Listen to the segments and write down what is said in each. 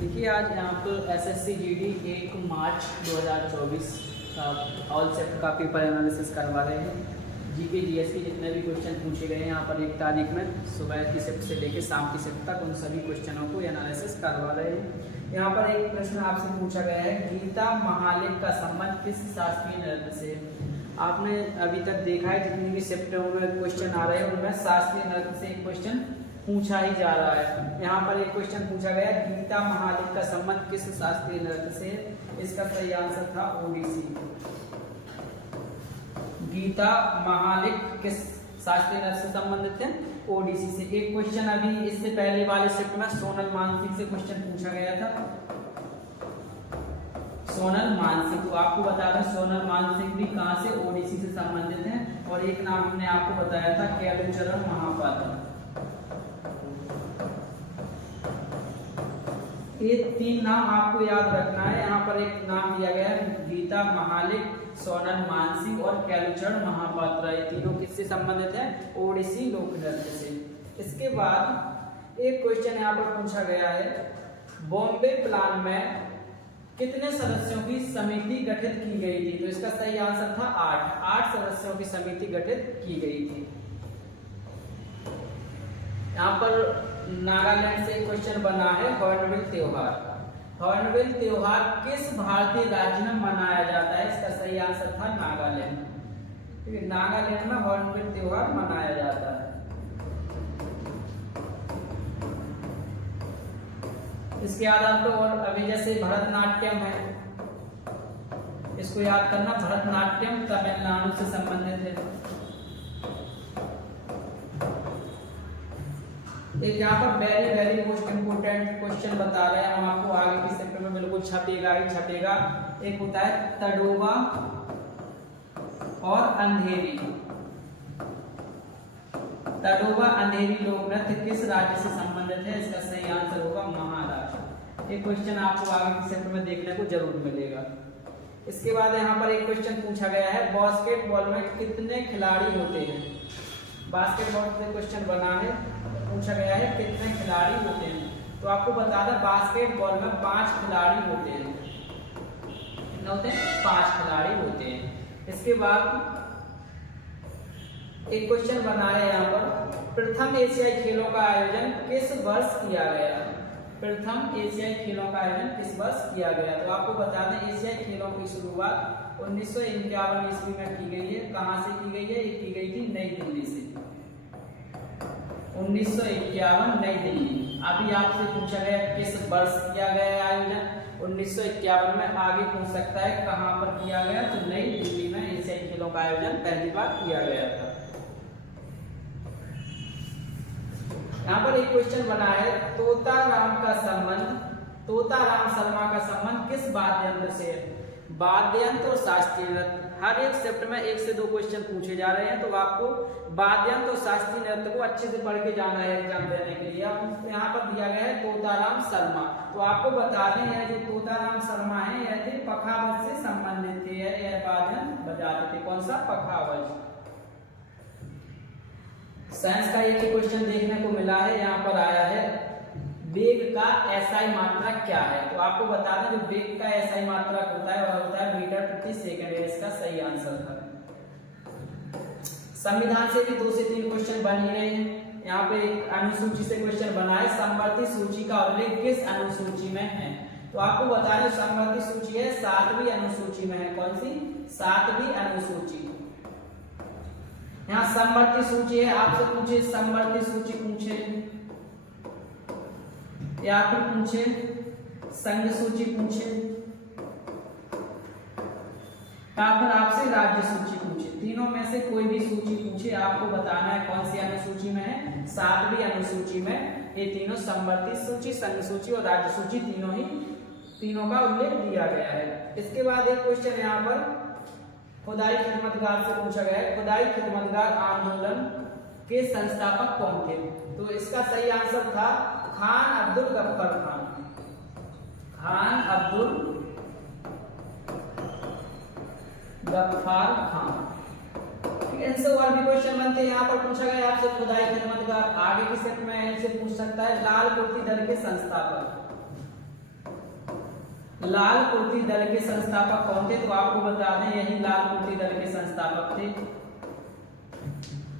देखिए आज यहाँ पर एसएससी जीडी 1 मार्च 2024 का ऑल सेट का पेपर एनालिसिस करवा रहे हैं। जीके जीएस के जितने भी क्वेश्चन पूछे गए हैं यहाँ पर 1 तारीख में सुबह की शिफ्ट से लेकर शाम की शिफ्ट तक उन सभी क्वेश्चनों को एनालिसिस करवा रहे हैं। यहाँ पर एक प्रश्न आपसे पूछा गया है, गीता महालेख का संबंध किस शास्त्रीय नृत्य से? आपने अभी तक देखा है जितनी भी शिफ्ट में क्वेश्चन आ रहे हैं उनमें शास्त्रीय नृत्य से एक क्वेश्चन पूछा ही जा रहा है। यहाँ पर एक क्वेश्चन पूछा गया, गीता महालेख का संबंध किस शास्त्रीय नृत्य से? इसका सही आंसर था ओडिसी। गीता महालेख किस शास्त्रीय नृत्य से संबंधित है? ओडिसी से। एक क्वेश्चन अभी इससे पहले वाले शिफ्ट में सोनल मानसिंह से क्वेश्चन पूछा गया था। सोनल मानसिंह, तो आपको बता दें सोनल मानसिंह भी कहां से? ओडिसी से संबंधित हैं। और एक नाम हमने आपको बताया था कैलूचरण महापात्र। ये 3 नाम आपको याद रखना है। यहाँ पर एक नाम दिया गया है गीता महालेख, सोनल मानसिंह और कैलूचरण महापात्र। ये तीनों किससे संबंधित है? ओडिसी लोक नृत्य से। इसके बाद एक क्वेश्चन यहाँ पर पूछा गया है, बॉम्बे प्लान में कितने सदस्यों की समिति गठित की गई थी? तो इसका सही आंसर था 8 सदस्यों की समिति गठित की गई थी। यहाँ पर नागालैंड से क्वेश्चन बना है, हॉर्नबिल त्योहार। हॉर्नबिल त्योहार किस भारतीय राज्य में मनाया जाता है? इसका सही आंसर था नागालैंड। ठीक है, नागालैंड में हॉर्नबिल त्योहार मनाया जाता है। इसके आधार पर और अभी जैसे भरतनाट्यम है, इसको याद करना, भरतनाट्यम तमिलनाडु से संबंधित है। एक यहाँ पर very very most important question बता रहे हैं हम आपको, आगे की सेक्टर में बिल्कुल छपेगा ही छपेगा। एक होता है तडोबा और अंधेरी। तडोबा अंधेरी लोक नृत्य किस राज्य से संबंधित है? इसका सही आंसर होगा महाराष्ट्र। एक क्वेश्चन आपको आगे की सेक्टर में देखने को जरूर मिलेगा। इसके बाद यहाँ पर एक क्वेश्चन पूछा गया है, बास्केटबॉल में कितने खिलाड़ी होते हैं? बास्केटबॉल से क्वेश्चन बना है, पूछा गया है कितने खिलाड़ी होते हैं। तो आपको बता दें बास्केटबॉल में 5 खिलाड़ी होते हैं। कितने होते हैं? 5 खिलाड़ी होते हैं। इसके बाद एक क्वेश्चन बना है यहाँ पर, प्रथम एशियाई खेलों का आयोजन किस वर्ष किया गया? प्रथम एशियाई खेलों का आयोजन किस वर्ष किया गया? तो आपको बता दें एशियाई खेलों की शुरुआत 1951 ईस्वी में की गई है। कहां से की गई है? ये की गई थी नई दिल्ली से। 1951 नई दिल्ली। अभी आपसे पूछा गया किस वर्ष किया गया आयोजन? 1951 में। आगे पूछ सकता है कहां पर किया गया? तो नई दिल्ली में एशियाई खेलों का आयोजन पहली बार किया गया था। यहाँ पर एक क्वेश्चन बना है, तोताराम का संबंध, तोताराम शर्मा का संबंध किस वाद्य यंत्र से है? वाद्य यंत्र और शास्त्रीय नृत्य। हर एक शिफ्ट में 1 से 2 क्वेश्चन पूछे जा रहे हैं, तो आपको वाद्य यंत्र और शास्त्रीय नृत्य को अच्छे से पढ़ के जाना है एग्जाम देने के लिए। अब यहाँ पर दिया गया है तोताराम शर्मा, तो आपको बता दें यह जो तोताराम शर्मा है यह थे पखावज से संबंधित थे। यह वाद्य बजाते थे। कौन सा? पखावज। साइंस का एक क्वेश्चन देखने को मिला है, यहाँ पर आया है, वेग का एसआई मात्रक क्या है? तो आपको बता दें जो वेग का एसआई मात्रक होता है वह होता है मीटर प्रति सेकंड। इसका सही आंसर था। संविधान से भी 2 से 3 क्वेश्चन बन ही रहे हैं। यहाँ पे एक अनुसूची से क्वेश्चन बना है, समवर्ती सूची का उल्लेख किस अनुसूची में है? तो आपको बता दें समवर्ती सूची है 7वीं अनुसूची में है। कौन सी? 7वीं अनुसूची। यहाँ समवर्ती सूची है, आपसे पूछे समवर्ती सूची पूछे या फिर पूछे संघ सूची पूछे या फिर आपसे राज्य सूची पूछे, तीनों में से कोई भी सूची पूछे आपको बताना है कौन सी अनुसूची में है? 7वीं अनुसूची में। ये तीनों समवर्ती सूची, संघ सूची और राज्य सूची तीनों का उल्लेख दिया गया है। इसके बाद एक क्वेश्चन यहाँ पर खुदाई खिदमतगार से पूछा गया है, खुदाई खिदमतगार आंदोलन के संस्थापक कौन थे? तो इसका सही आंसर था खान अब्दुल गफ्फार खान। खान अब्दुल गफ्फार खान। ठीक है, इनसे और भी क्वेश्चन बनते हैं। यहाँ पर पूछा गया आपसे खुदाई खिदमतगार, आगे की सेट में इनसे पूछ सकता है लाल कुर्ती दल के संस्थापक। लाल कुर्ती दल के संस्थापक कौन थे? तो आपको बता दें यही लाल कुर्ती दल के संस्थापक थे।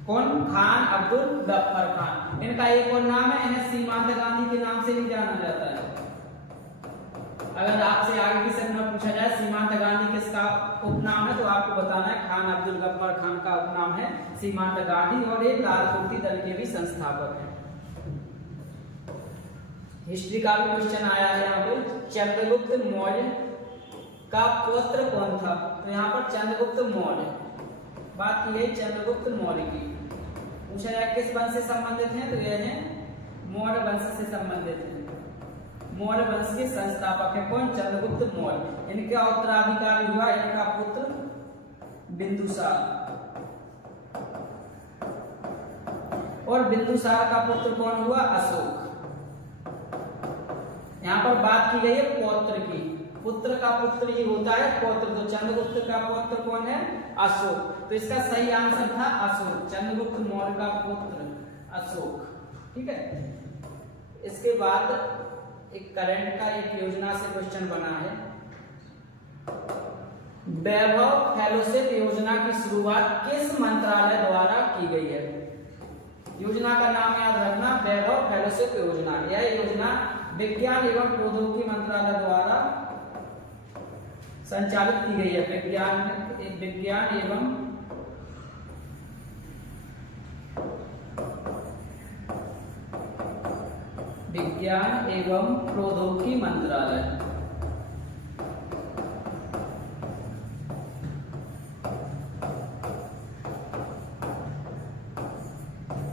कौन? खान अब्दुल गफ्फार खान। इनका एक और नाम है, इन्हें सीमांत गांधी के नाम से भी जाना जाता है। अगर आपसे आगे की सेट में पूछा जाए सीमांत गांधी किसका उपनाम है, तो आपको बताना है खान अब्दुल गफ्फार खान का उपनाम है सीमांत गांधी, और ये लाल कुर्ती दल के भी संस्थापक हैं। हिस्ट्री का भी क्वेश्चन आया है यहाँ पे, चंद्रगुप्त मौर्य का पुत्र कौन था? तो यहाँ पर चंद्रगुप्त मौर्य, बात की है चंद्रगुप्त मौर्य की। पूछा जाए किस वंश से संबंधित हैं, तो यह है मौर्य वंश से संबंधित हैं। मौर्य वंश के संस्थापक है कौन? चंद्रगुप्त मौर्य। इनका उत्तराधिकारी हुआ इनका पुत्र बिंदुसार, और बिंदुसार का पुत्र कौन हुआ? अशोक। यहाँ पर बात की गई है पौत्र की, पुत्र का पुत्र ही होता है पौत्र, तो चंद्रगुप्त का पौत्र कौन है? अशोक। तो इसका सही आंसर था अशोक, चंद्रगुप्त मौर्य का पुत्र अशोक। ठीक है। इसके बाद एक करंट का एक योजना से क्वेश्चन बना है, वैभव फेलोशिप योजना की शुरुआत किस मंत्रालय द्वारा की गई है? योजना का नाम याद रखना, वैभव फेलोशिप योजना। यह योजना विज्ञान एवं प्रौद्योगिकी मंत्रालय द्वारा संचालित की गई है। विज्ञान एवं प्रौद्योगिकी मंत्रालय।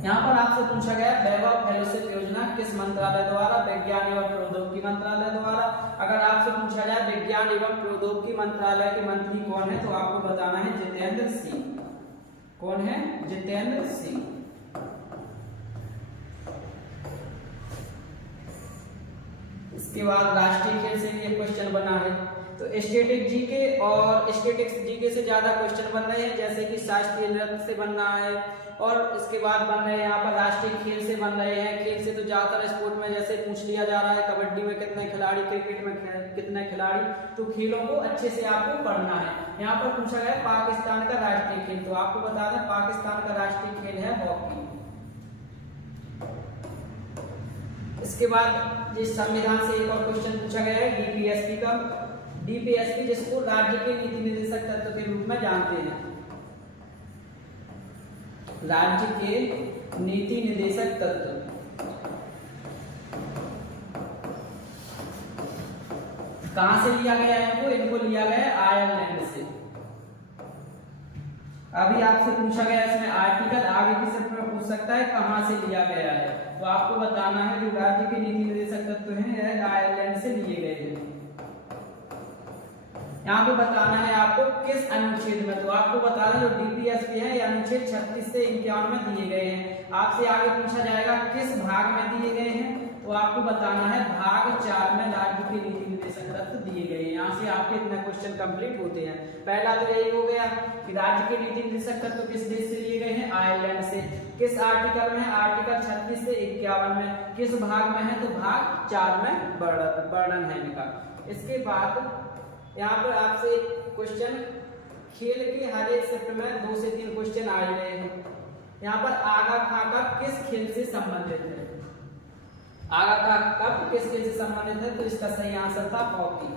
यहाँ पर आपसे पूछा गया वैभव फेलोशिप योजना किस मंत्रालय द्वारा? विज्ञान एवं प्रौद्योगिकी मंत्रालय द्वारा। अगर आपसे पूछा जाए विज्ञान एवं प्रौद्योगिकी मंत्रालय के मंत्री कौन है, तो आपको बताना है जितेंद्र सिंह। कौन है? जितेंद्र सिंह। इसके बाद राष्ट्रीय खेल से भी एक क्वेश्चन बना है, तो स्टैटिक जीके और स्टैटिक्स जीके से ज्यादा क्वेश्चन बन रहे हैं, जैसे कि शास्त्रीय नृत्य से बन रहा है, और इसके बाद बन रहे हैं यहाँ पर राष्ट्रीय खेल से बन रहे हैं। खेल से तो ज्यादातर स्पोर्ट में जैसे पूछ लिया जा रहा है कबड्डी में कितने खिलाड़ी, क्रिकेट में कितने खिलाड़ी, तो खेलों को अच्छे से आपको पढ़ना है। यहाँ पर पूछा गया पाकिस्तान का राष्ट्रीय खेल, तो आपको बता दें पाकिस्तान का राष्ट्रीय खेल है हॉकी। इसके बाद जिस संविधान से एक और क्वेश्चन पूछा गया है डीपीएसपी का। डीपीएसपी जिसको राज्य के नीति निर्देशक तत्व के रूप में जानते हैं, राज्य के नीति निर्देशक तत्व। कहां से लिया गया है इनको लिया गया है आयरलैंड से। अभी आपसे पूछा गया इसमें आर्टिकल, आगे की सेट में पूछ सकता है कहां से लिया गया है, तो आपको बताना है जो राज्य के नीति निर्देशक तत्व हैं यह आयरलैंड से लिए गए हैं। यहाँ पे बताना है आपको किस अनुच्छेद में, तो आपको बता दें जो डीपीएसपी है अनुच्छेद 36 से 51 में दिए गए हैं। आपसे आगे पूछा जाएगा किस भाग में दिए गए हैं, तो आपको बताना है भाग 4 में राज्य के नीति निर्देशक तत्व दिए गए हैं। यहाँ से आपके इतने क्वेश्चन कंप्लीट होते हैं। पहला तो यही हो गया कि राज्य के नीति निर्देशक तत्व किस देश से लिए गए हैं? आयरलैंड से। किस आर्टिकल में? आर्टिकल 36 से 51 में। किस भाग में है? तो भाग 4 में वर्णन है इनका। इसके बाद यहाँ पर आपसे क्वेश्चन खेल के हर एक सेट में 2 से 3 क्वेश्चन आ रहे हैं। यहाँ पर आगा खां कब किस खेल से संबंधित है? आगा खां कब किस खेल से संबंधित है? तो इसका सही आंसर था हॉकी।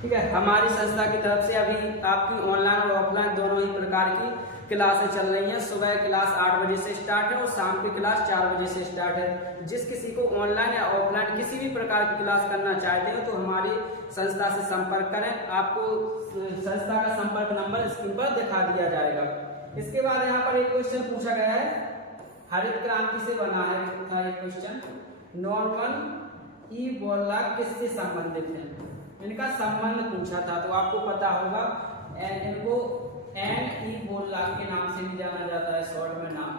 ठीक है। हमारी संस्था की तरफ से अभी आपकी ऑनलाइन और ऑफलाइन दोनों ही प्रकार की क्लासें चल रही हैं। सुबह क्लास 8 बजे से स्टार्ट है और शाम की क्लास 4 बजे से स्टार्ट है। जिस किसी को ऑनलाइन या ऑफलाइन किसी भी प्रकार की क्लास करना चाहते हैं तो हमारी संस्था से संपर्क करें। आपको संस्था का संपर्क नंबर स्क्रीन पर दिखा दिया जाएगा। इसके बाद यहाँ पर एक क्वेश्चन पूछा गया है, हरित क्रांति से बना है था एक क्वेश्चन। नॉर्मन ई बोरलॉग किससे संबंधित है? इनका संबंध पूछा था, तो आपको पता होगा इनको एन ई बोरलॉग के नाम से भी जाना जाता है, शॉर्ट में नाम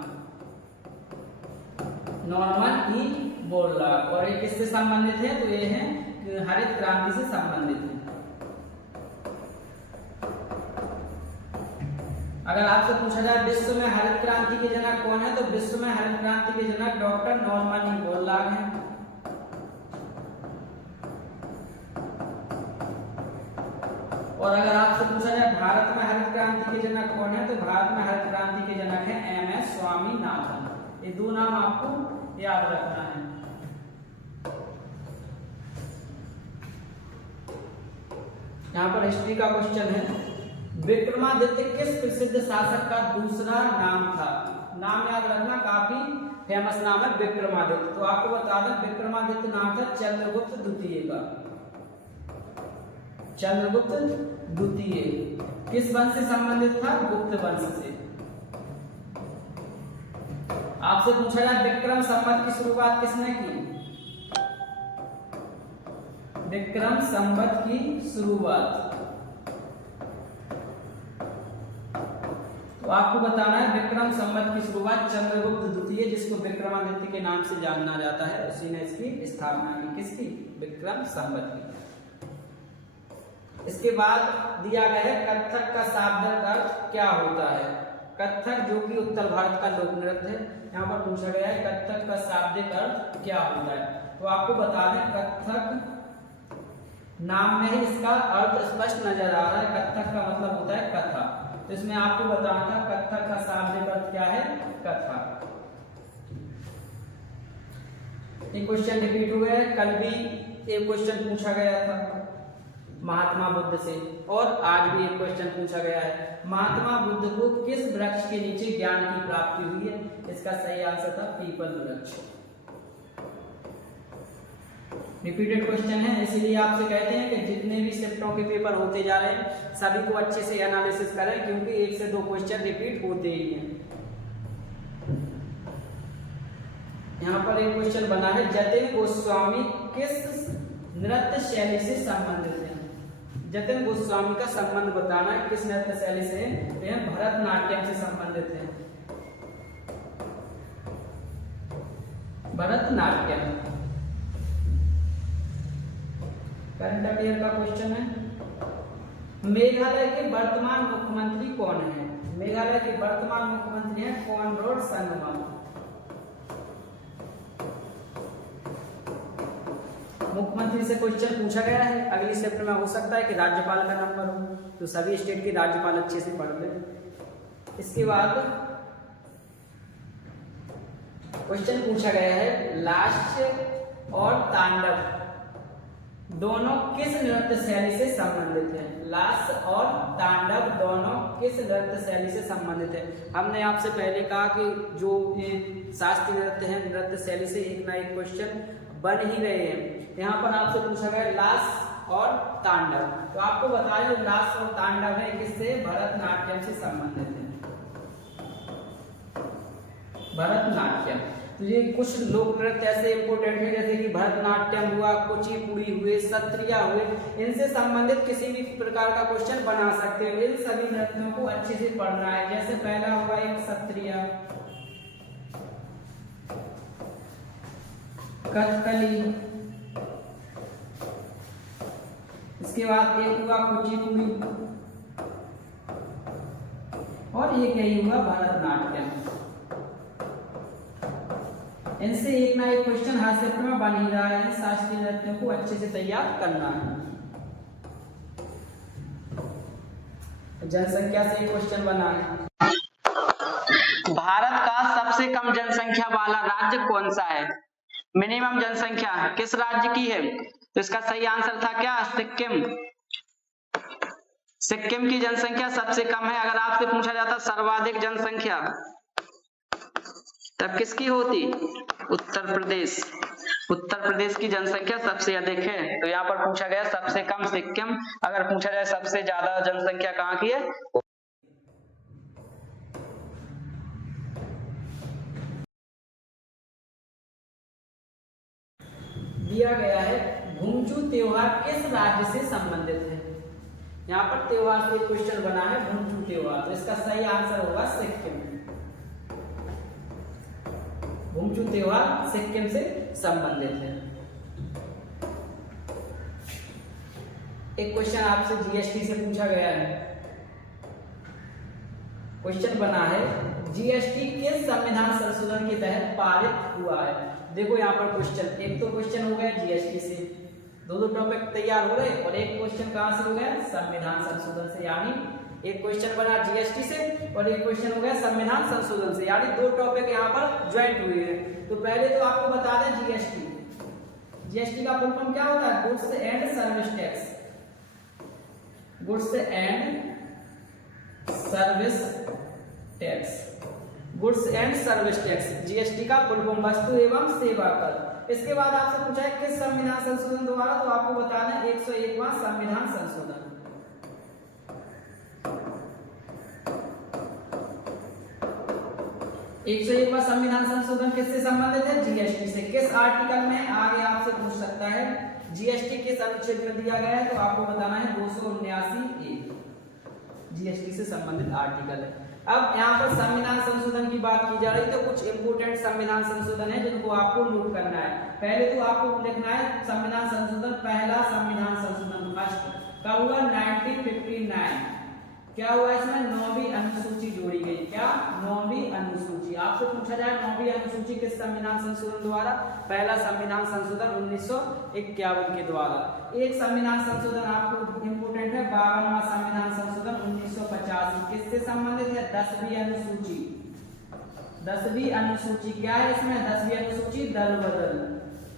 नॉर्मन ई बोरलॉग। और ये किससे संबंधित है? तो ये है हरित क्रांति से संबंधित है। अगर आपसे पूछा जाए विश्व में हरित क्रांति के जनक कौन है, तो विश्व में हरित क्रांति के जनक डॉक्टर नॉर्मन ई बोरलॉग हैं। और अगर आपसे पूछा जाए भारत में हरित क्रांति के जनक कौन है, तो भारत में हरित क्रांति के जनक है एम.एस. स्वामीनाथन। ये दो नाम आपको याद रखना है। यहाँ पर हिस्ट्री का क्वेश्चन है, विक्रमादित्य किस प्रसिद्ध शासक का दूसरा नाम था? नाम याद रखना, काफी फेमस नाम है विक्रमादित्य। तो आपको बता दें विक्रमादित्य नाम था चंद्रगुप्त द्वितीय का। चंद्रगुप्त द्वितीय किस वंश से संबंधित था? गुप्त वंश से। आपसे पूछा जाए विक्रम संवत की शुरुआत किसने की? विक्रम संवत की शुरुआत तो आपको बताना है विक्रम संवत की शुरुआत चंद्रगुप्त द्वितीय, जिसको विक्रमादित्य के नाम से जाना जाता है, उसी ने इसकी स्थापना की। किसकी? विक्रम संवत की। इसके बाद दिया गया है कत्थक का शाब्दिक अर्थ क्या होता है? कत्थक जो कि उत्तर भारत का लोक नृत्य है, यहाँ पर पूछा गया है कत्थक का शाब्दिक अर्थ क्या होता है। तो आपको बता दें कत्थक नाम में ही इसका अर्थ स्पष्ट नजर आ रहा है। कत्थक का मतलब होता है कथा। तो इसमें आपको बताना था कत्थक का शाब्दिक अर्थ क्या है? कथा। एक क्वेश्चन रिपीट हो गया है, कल भी एक क्वेश्चन पूछा गया था महात्मा बुद्ध से, और आज भी एक क्वेश्चन पूछा गया है, महात्मा बुद्ध को किस वृक्ष के नीचे ज्ञान की प्राप्ति हुई है? इसका सही आंसर था पीपल वृक्ष। रिपीटेड क्वेश्चन है, इसीलिए आपसे कहते हैं कि जितने भी शिफ्टों के पेपर होते जा रहे हैं सभी को अच्छे से एनालिसिस करें, क्योंकि एक से दो क्वेश्चन रिपीट होते ही हैं। यहाँ पर एक क्वेश्चन बना है, जतिन गोस्वामी किस नृत्य शैली से संबंधित है? जतिन गोस्वामी का संबंध बताना है, किस नृत्य शैली से? यह भरतनाट्यम से संबंधित है। भरतनाट्यम करंट अफेयर का क्वेश्चन है, मेघालय के वर्तमान मुख्यमंत्री कौन है? मेघालय के वर्तमान मुख्यमंत्री हैं कॉनराड संगमा। मुख्यमंत्री से क्वेश्चन पूछा गया है, अगली शिफ्ट में हो सकता है कि राज्यपाल का नंबर हो, तो सभी स्टेट के राज्यपाल अच्छे से पढ़ लें। इसके बाद क्वेश्चन पूछा गया है, लास्य और तांडव दोनों किस नृत्य शैली से संबंधित हैं? लास्य और तांडव दोनों किस नृत्य शैली से संबंधित है? हमने आपसे पहले कहा कि जो ये शास्त्रीय नृत्य है, नृत्य शैली से एक ना एक क्वेश्चन बन ही रहे हैं। यहाँ पर आपसे पूछा गया लास्य और तांडव, तो आपको बताया जो लास्य और तांडव है किससे? भरतनाट्यम से संबंधित है। भरतनाट्यम, तो ये कुछ लोक नृत्य ऐसे इंपोर्टेंट है जैसे कि भरतनाट्यम हुआ, कुचिपुड़ी हुए, सत्रिया हुए, इनसे संबंधित किसी भी प्रकार का क्वेश्चन बना सकते हो। इन सभी नृत्यों को अच्छे से पढ़ना है। जैसे पहला होगा एक सत्रिया, कथकली, इसके बाद एक हुआ कुचिपुड़ी, और एक यही हुआ भरतनाट्यम। इनसे एक ना एक क्वेश्चन हर शिफ्ट में बन ही रहा है। शास्त्रीय नृत्यों को अच्छे से तैयार करना है। जनसंख्या से एक क्वेश्चन बना है, भारत का सबसे कम जनसंख्या वाला राज्य कौन सा है? मिनिमम जनसंख्या किस राज्य की है? तो इसका सही आंसर था क्या? सिक्किम। सिक्किम की जनसंख्या सबसे कम है। अगर आपसे पूछा जाता सर्वाधिक जनसंख्या तब किसकी होती? उत्तर प्रदेश। उत्तर प्रदेश की जनसंख्या सबसे अधिक है, तो यहाँ पर पूछा गया सबसे कम सिक्किम। अगर पूछा जाए सबसे ज्यादा जनसंख्या कहाँ की है? दिया गया है भूमचू त्योहार किस राज्य से संबंधित है? यहाँ पर त्योहार से क्वेश्चन बना है भूमचू त्योहार, तो इसका सही आंसर होगा सिक्किम। भूमचू त्योहार सिक्किम से संबंधित है। एक क्वेश्चन आपसे जीएसटी से पूछा गया है। क्वेश्चन बना है जीएसटी किस संविधान संशोधन के तहत पारित हुआ है? देखो यहाँ पर क्वेश्चन, एक तो क्वेश्चन हो गया जीएसटी से, दो टॉपिक तैयार हो गए और एक क्वेश्चन कहाँ से हो गया, संविधान संशोधन से, यानी एक क्वेश्चन बना जीएसटी से और एक क्वेश्चन हो गया संविधान संशोधन से, यानी दो टॉपिक यहाँ पर ज्वाइंट हुए हैं। तो पहले तो आपको बता दें जीएसटी का फुल फॉर्म क्या होता है, goods and service tax, goods and service tax, goods and service tax, GST का फुल फॉर्म वस्तु एवं सेवा कर। इसके बाद आपसे पूछा है किस संविधान संशोधन द्वारा, तो आपको बताना है 101वां संविधान संशोधन। 101वां संविधान संशोधन किससे संबंधित है, जीएसटी से। किस आर्टिकल में, आगे आपसे पूछ सकता है जीएसटी किस अनुच्छेद में दिया गया है, तो आपको बताना है 279A जीएसटी से संबंधित आर्टिकल है। अब यहाँ पर संविधान संशोधन की बात की जा रही है, तो कुछ इंपोर्टेंट संविधान संशोधन है जिनको आपको नोट करना है। पहले तो आपको लिखना है संविधान संशोधन, पहला संविधान संशोधन फर्स्ट कब हुआ, 1959। क्या हुआ, इसमें 9वीं अनुसूची जोड़ी गई। क्या, 9वीं अनुसूची। आपसे पूछा जाए 9वीं अनुसूची किस संविधान संशोधन द्वारा, पहला संविधान संशोधन 1951 के द्वारा। एक संविधान संशोधन आपको इंपोर्टेंट है, 52वां संविधान संशोधन 1985, किससे संबंधित है, 10वीं अनुसूची। 10वीं अनुसूची क्या है इसमें, 10वीं अनुसूची दल बदल,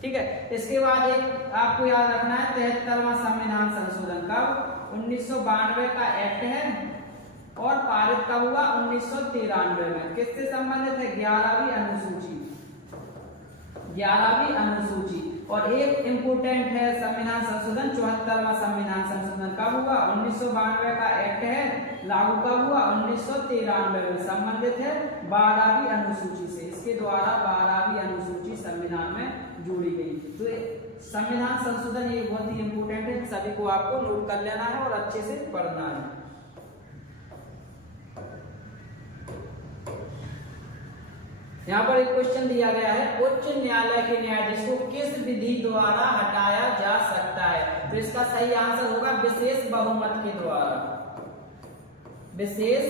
ठीक है। इसके बाद एक आपको याद रखना है 73वां संविधान संशोधन कब, 1992 का एक्ट है और पारित कब हुआ, 1993 में। किससे संबंधित है, 11वीं अनुसूची, 11वीं अनुसूची। और एक इंपोर्टेंट है संविधान संशोधन 74वां संविधान संशोधन कब हुआ, 1992 का एक्ट है, लागू कब हुआ, 1993 में। संबंधित है 12वीं अनुसूची से, इसके द्वारा 12वीं अनुसूची संविधान में जोड़ी गई। तो संविधान संशोधन ये बहुत ही इंपोर्टेंट है, सभी को आपको नोट कर लेना है और अच्छे से पढ़ना है। यहाँ पर एक क्वेश्चन दिया गया है, उच्च न्यायालय के न्यायाधीश को किस विधि द्वारा हटाया जा सकता है, तो इसका सही आंसर होगा विशेष बहुमत के द्वारा, विशेष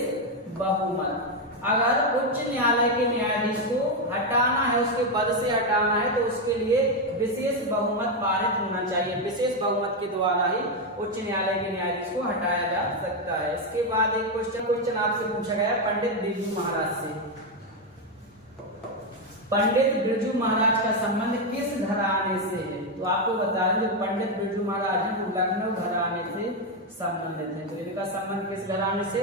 बहुमत। अगर उच्च न्यायालय के न्यायाधीश को हटाना है, उसके पद से हटाना है, तो उसके लिए विशेष बहुमत पारित होना चाहिए। विशेष बहुमत के द्वारा ही उच्च न्यायालय के न्यायाधीश को हटाया जा सकता है। इसके बाद एक क्वेश्चन आपसे पूछा गया पंडित बिरजू महाराज से। पंडित बिरजू महाराज का संबंध किस घराने से है, तो आपको बता दें जो पंडित बिरजू महाराज हैं वो लखनऊ घराने से संबंधित है। तो इनका संबंध किस घराने से,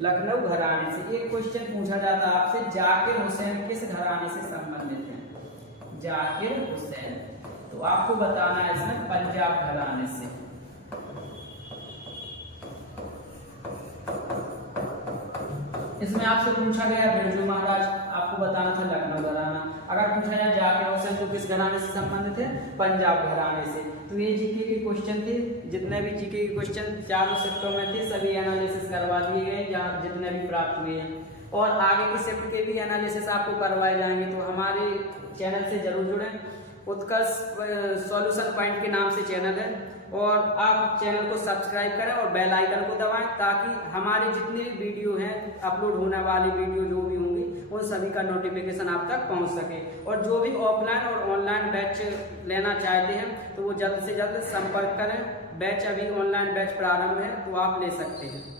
लखनऊ घराने से। एक क्वेश्चन पूछा जाता है आपसे, जाकिर हुसैन किस घराने से संबंधित है, जाकिर हुसैन, तो आपको बताना है इसमें पंजाब घराने से। इसमें आपसे पूछा गया बिरजू महाराज, आपको बताना था लखनऊ घराना। अगर पूछा जाए जाकिर हुसैन तो किस घराने से संबंधित है, पंजाब घराने से। तो ये जीके के क्वेश्चन थे, जितने भी जीके के क्वेश्चन चारों शिफ्टों में थे सभी एनालिसिस करवा दिए गए जहाँ जितने भी प्राप्त हुए हैं, और आगे की शिफ्ट के भी एनालिसिस आपको करवाए जाएंगे। तो हमारे चैनल से जरूर जुड़ें, उत्कर्ष सॉल्यूशन पॉइंट के नाम से चैनल है, और आप चैनल को सब्सक्राइब करें और बेल आइकन को दबाएं ताकि हमारे जितने भी वीडियो हैं, अपलोड होने वाली वीडियो जो भी होंगी उन सभी का नोटिफिकेशन आप तक पहुंच सके। और जो भी ऑफलाइन और ऑनलाइन बैच लेना चाहते हैं तो वो जल्द से जल्द संपर्क करें। बैच अभी ऑनलाइन बैच प्रारंभ है तो आप ले सकते हैं।